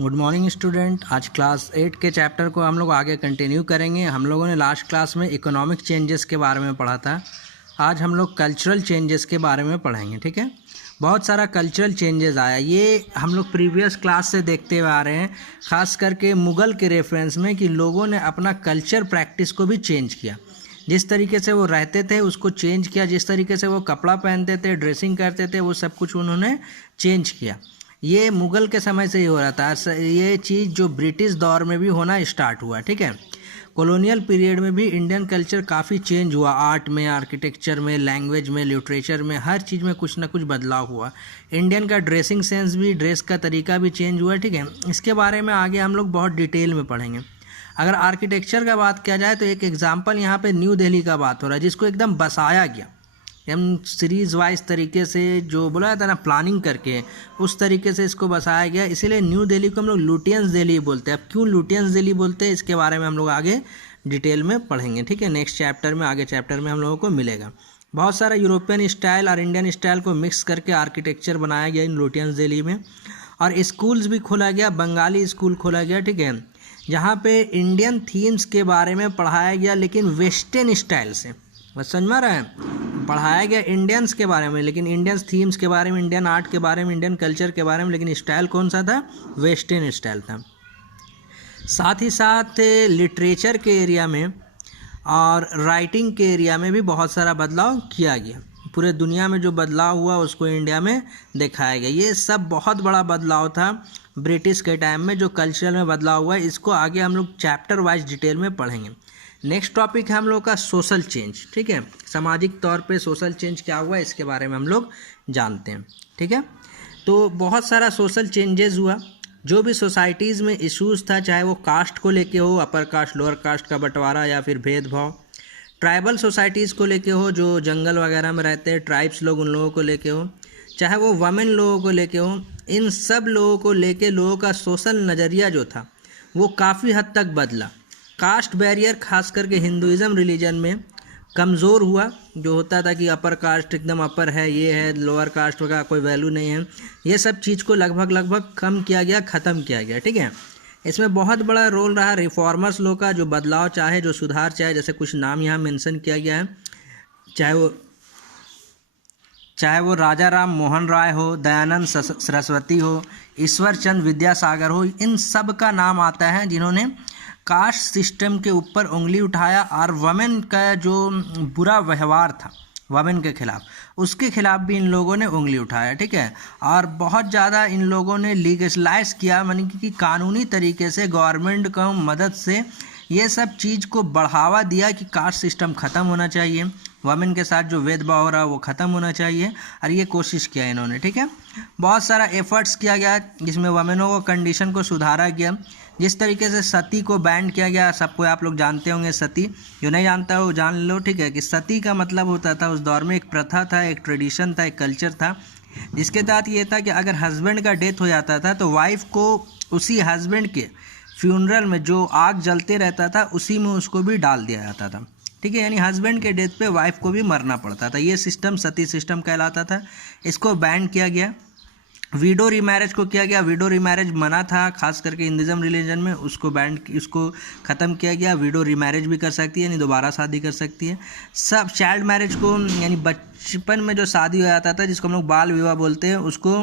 Good morning student. आज class 8 के chapter को हम लोग आगे कंटिन्यू करेंगे। हम लोगों ने लास्ट क्लास में इकोनॉमिक चेंजेस के बारे में पढ़ा था। आज हम लोग कल्चरल चेंजेस के बारे में पढ़ेंगे। ठीक है, बहुत सारा कल्चरल चेंजेस आया, ये हम लोग प्रीवियस क्लास से देखते हुए आ रहे हैं, ख़ास करके मुग़ल के रेफरेंस में कि लोगों ने अपना कल्चर प्रैक्टिस को भी चेंज किया। जिस तरीके से वो रहते थे उसको चेंज किया, जिस तरीके से वो कपड़ा पहनते थे, ड्रेसिंग करते थे, वो सब कुछ उन्होंने चेंज किया। ये मुग़ल के समय से ही हो रहा था। ये चीज़ जो ब्रिटिश दौर में भी होना स्टार्ट हुआ। ठीक है, कॉलोनियल पीरियड में भी इंडियन कल्चर काफ़ी चेंज हुआ। आर्ट में, आर्किटेक्चर में, लैंग्वेज में, लिटरेचर में, हर चीज़ में कुछ ना कुछ बदलाव हुआ। इंडियन का ड्रेसिंग सेंस भी, ड्रेस का तरीका भी चेंज हुआ। ठीक है, इसके बारे में आगे हम लोग बहुत डिटेल में पढ़ेंगे। अगर आर्किटेक्चर का बात किया जाए तो एक एग्जांपल यहाँ पे न्यू दिल्ली का बात हो रहा है, जिसको एकदम बसाया गया। हम सीरीज़ वाइज तरीके से जो बोला था ना, प्लानिंग करके, उस तरीके से इसको बसाया गया। इसीलिए न्यू दिल्ली को हम लोग लुटियंस दिल्ली बोलते हैं। अब क्यों लुटियंस दिल्ली बोलते हैं, इसके बारे में हम लोग आगे डिटेल में पढ़ेंगे। ठीक है, नेक्स्ट चैप्टर में, आगे चैप्टर में हम लोगों को मिलेगा। बहुत सारा यूरोपियन स्टाइल और इंडियन स्टाइल को मिक्स करके आर्किटेक्चर बनाया गया इन लुटियंस दिल्ली में। और स्कूल्स भी खोला गया, बंगाली स्कूल खोला गया। ठीक है, जहाँ पे इंडियन थीम्स के बारे में पढ़ाया गया, लेकिन वेस्टर्न स्टाइल से। बस समझ में रहा है, पढ़ाया गया इंडियंस के बारे में, लेकिन इंडियन थीम्स के बारे में, इंडियन आर्ट के बारे में, इंडियन कल्चर के बारे में, लेकिन स्टाइल कौन सा था? वेस्टर्न स्टाइल था। साथ ही साथ लिटरेचर के एरिया में और राइटिंग के एरिया में भी बहुत सारा बदलाव किया गया। पूरे दुनिया में जो बदलाव हुआ उसको इंडिया में दिखाया गया। ये सब बहुत बड़ा बदलाव था ब्रिटिश के टाइम में, जो कल्चरल में बदलाव हुआ है। इसको आगे हम लोग चैप्टर वाइज डिटेल में पढ़ेंगे। नेक्स्ट टॉपिक है हम लोग का सोशल चेंज। ठीक है, सामाजिक तौर पे सोशल चेंज क्या हुआ इसके बारे में हम लोग जानते हैं। ठीक है, तो बहुत सारा सोशल चेंजेस हुआ। जो भी सोसाइटीज़ में इश्यूज़ था, चाहे वो कास्ट को लेके हो, अपर कास्ट लोअर कास्ट का बंटवारा या फिर भेदभाव, ट्राइबल सोसाइटीज़ को लेके हो, जो जंगल वगैरह में रहते हैं ट्राइब्स लोग, उन लोगों को लेके हो, चाहे वो वमेन लोगों को लेके हो, इन सब लोगों को लेके लोगों का सोशल नज़रिया जो था वो काफ़ी हद तक बदला। कास्ट बैरियर खास करके हिंदुइज़्म रिलीजन में कमज़ोर हुआ। जो होता था कि अपर कास्ट एकदम अपर है, ये है, लोअर कास्ट का कोई वैल्यू नहीं है, ये सब चीज़ को लगभग कम किया गया, ख़त्म किया गया। ठीक है, इसमें बहुत बड़ा रोल रहा रिफॉर्मर्स लोग का, जो बदलाव चाहे, जो सुधार चाहे। जैसे कुछ नाम यहाँ मेंशन किया गया है, चाहे वो राजा राम मोहन राय हो, दयानंद सरस्वती हो, ईश्वर चंद्र विद्यासागर हो, इन सब का नाम आता है जिन्होंने कास्ट सिस्टम के ऊपर उंगली उठाया और वमेन का जो बुरा व्यवहार था वमेन के खिलाफ, उसके खिलाफ भी इन लोगों ने उंगली उठाया। ठीक है, और बहुत ज़्यादा इन लोगों ने लीगलाइज किया, मानी कि कानूनी तरीके से गवर्नमेंट का मदद से ये सब चीज़ को बढ़ावा दिया कि कास्ट सिस्टम ख़त्म होना चाहिए, वमेन के साथ जो भेदभाव हो रहा है वो ख़त्म होना चाहिए, और ये कोशिश किया इन्होंने। ठीक है, बहुत सारा एफर्ट्स किया गया जिसमें वमेनों को कंडीशन को सुधारा गया। जिस तरीके से सती को बैन किया गया, सबको आप लोग जानते होंगे सती, जो नहीं जानता हो जान लो। ठीक है, कि सती का मतलब होता था उस दौर में एक प्रथा था, एक ट्रेडिशन था, एक कल्चर था, जिसके तहत ये था कि अगर हस्बैंड का डेथ हो जाता था तो वाइफ को उसी हस्बैंड के फ्यूनरल में जो आग जलते रहता था उसी में उसको भी डाल दिया जाता था। ठीक है, यानी हस्बैंड के डेथ पे वाइफ को भी मरना पड़ता था। ये सिस्टम सती सिस्टम कहलाता था। इसको बैन किया गया। विडो रीमैरिज को किया गया। विडो रीमैरिज मना था, खास करके हिंदुइज्म रिलीजन में, उसको उसको ख़त्म किया गया। विडो रीमैरिज भी कर सकती है, यानी दोबारा शादी कर सकती है। सब चाइल्ड मैरिज को, यानी बचपन में जो शादी हो जाता था जिसको हम लोग बाल विवाह बोलते हैं, उसको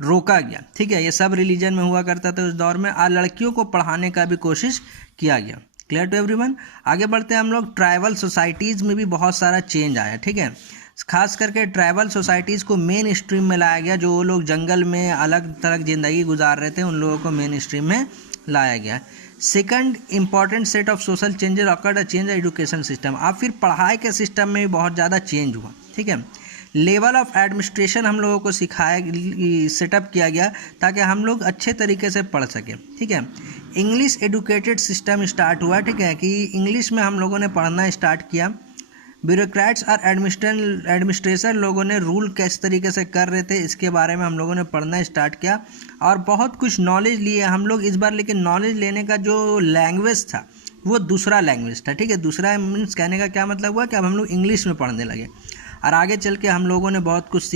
रोका गया। ठीक है, ये सब रिलीजन में हुआ करता था उस दौर में। और लड़कियों को पढ़ाने का भी कोशिश किया गया। Clear to everyone? आगे बढ़ते हैं हम लोग। ट्राइबल सोसाइटीज़ में भी बहुत सारा चेंज आया। ठीक है, खास करके ट्राइबल सोसाइटीज़ को मेन स्ट्रीम में लाया गया। जो लोग जंगल में अलग थलग ज़िंदगी गुजार रहे थे, उन लोगों को मेन स्ट्रीम में लाया गया। Second important set of social changes awkward, change education system. अब फिर पढ़ाई के सिस्टम में भी बहुत ज़्यादा चेंज हुआ। ठीक है, लेवल ऑफ एडमिनिस्ट्रेशन हम लोगों को सेटअप किया गया ताकि हम लोग अच्छे तरीके से पढ़ सकें। ठीक है, इंग्लिश एडुकेटेड सिस्टम स्टार्ट हुआ। ठीक है, कि इंग्लिश में हम लोगों ने पढ़ना स्टार्ट किया। ब्यूरोक्रेट्स और एडमिनिस्ट्रेटर लोगों ने रूल किस तरीके से कर रहे थे इसके बारे में हम लोगों ने पढ़ना स्टार्ट किया, और बहुत कुछ नॉलेज लिए हम लोग इस बार। लेकिन नॉलेज लेने का जो लैंग्वेज था वो दूसरा लैंग्वेज था। ठीक है, दूसरा मीन्स कहने का क्या मतलब हुआ कि अब हम लोग इंग्लिश में पढ़ने लगे, और आगे चल के हम लोगों ने बहुत कुछ सीखा।